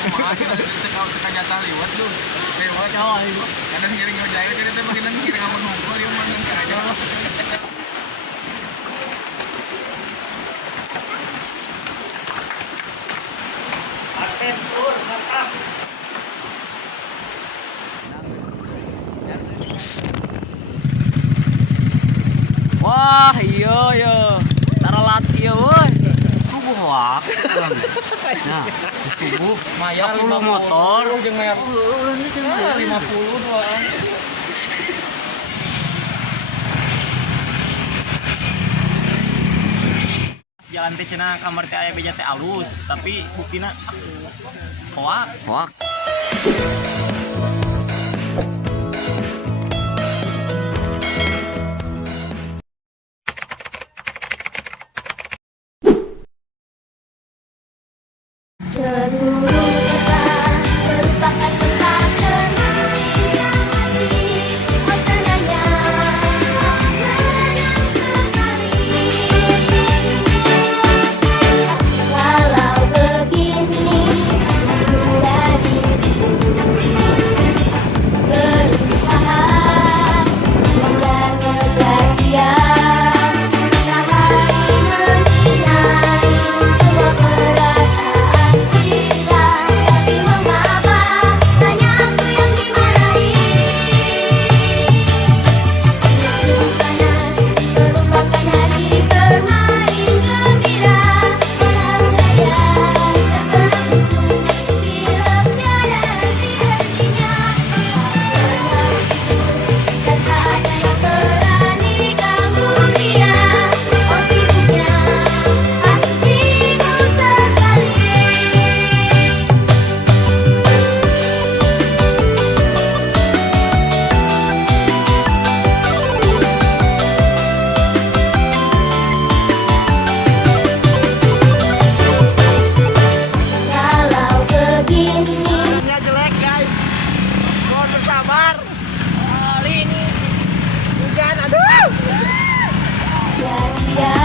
Teka jatah lewat tuh. Lewat. Kadang ngiring ngojek kan itu makin ngiring sama nunggu dia mah ngiring aja. Atentur, mantap. Wah, iya. Tara latih woi. Kubu hoak. Nah, kubu Mayar 50 motor. jeung mayar 50 doang. Jalan teh cenah kamar teh aya beja teh alus, tapi buktina hoak. Seluruh kota merupakan tempat bermain yang asik, suasananya senang sekali. Walau begini, sudah berusaha mengejar dia. Matahari menyinari semua perasaan kita, tapi mengapa hanya aku yang dimarahi? Musim panas merupakan hari kemarin gembira, malam raya terganggu bila tiada henti-hentinya. Dan tak ada yang berani ganggu dia. Oh sibuknya asliku sekali. Kalau begini jelek guys. Mohon bersabar. Kali ini hujan, aduh. dia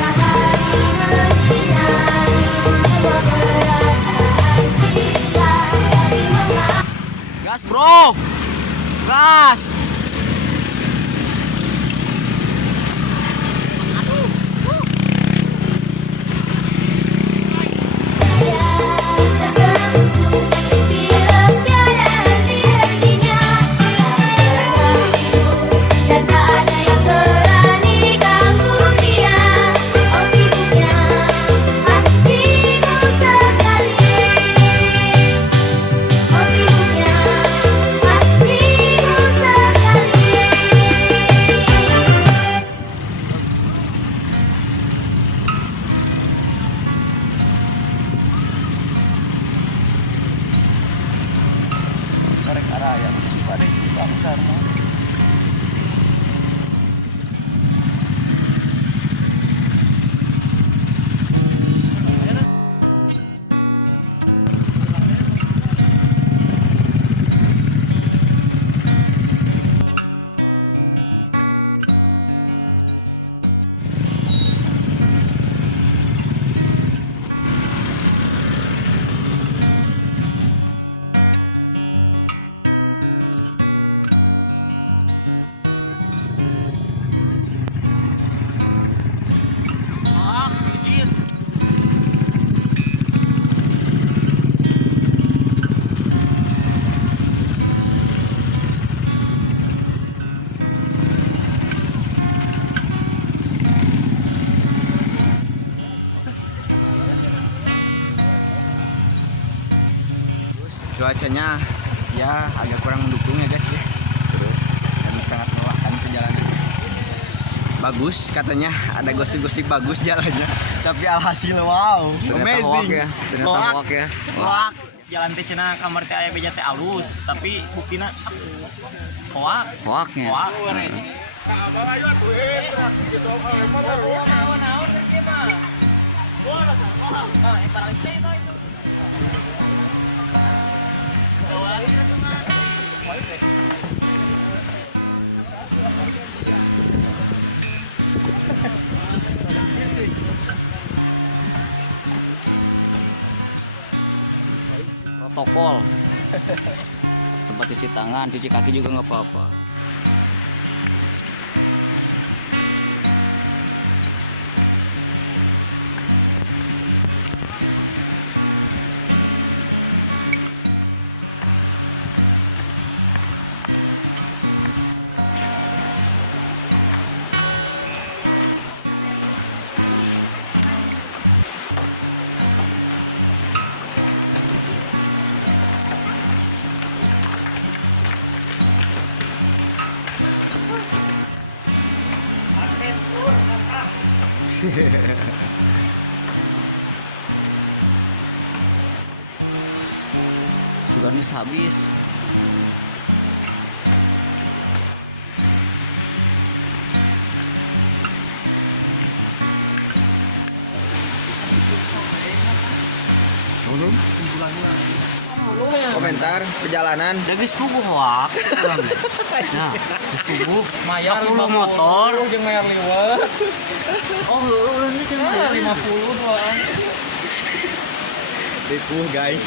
matahari menyinari semua perasaan kita, tapi mengapa Gas, bro. Gas. terganggu bila tiada henti-hentinya. Dan tak ada yang berani ganggu dia. Oh sibuknya asliku sekali. Oh sibuknya asliku sekali. Karek arah ya. Pada bangsa mah. Cuacanya ya agak kurang mendukung ya guys ya. Dan sangat melelahkan perjalanan. Bagus katanya, ada gosip-gosip bagus jalannya. Tapi alhasil wow, Ternyata hoak ya. Ternyata hoak ya. Hoak. Jalan teh cenah kamar teh aya beja teh alus, tapi buktina Hoaknya. hoak. protokol. Tempat cuci tangan, cuci kaki juga nggak apa-apa. Sugarnya habis. Komentar perjalanan. Udah guys puguh hoak. Nah, puguh Mayar 40 motor. jeung mayar liwet. Oh, ini cuma 50 doang. Ripuh guys.